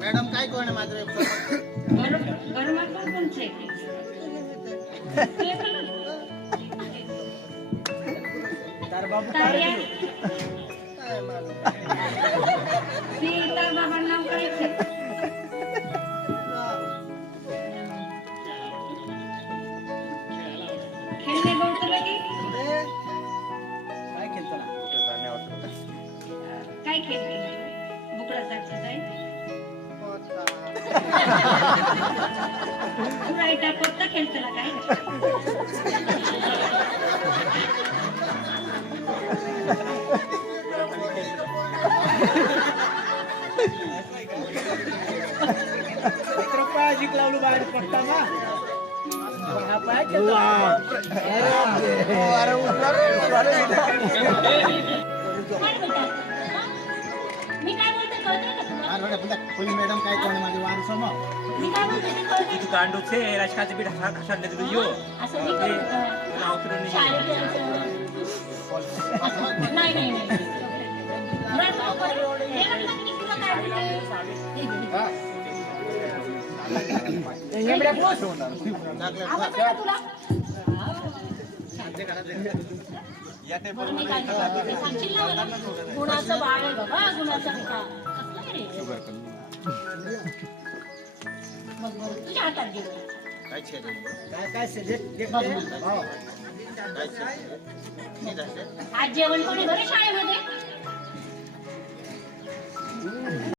Madam काय कोण माझं? गरम आपण पण তার বাবার নাম করেছে খেলতে গড়তে লাগি काय खेळते बुकडा जायचं जाईल तुला इटा कोणता खेळतला काय लावलं बाहेर पट्टा ना मी कोणी मॅडम काय कोण माझे वाढ यो. गुणाचं बाळ आहे बाबा गुणाचा विकास आज जेवण कोणी घरी शाळेमध्ये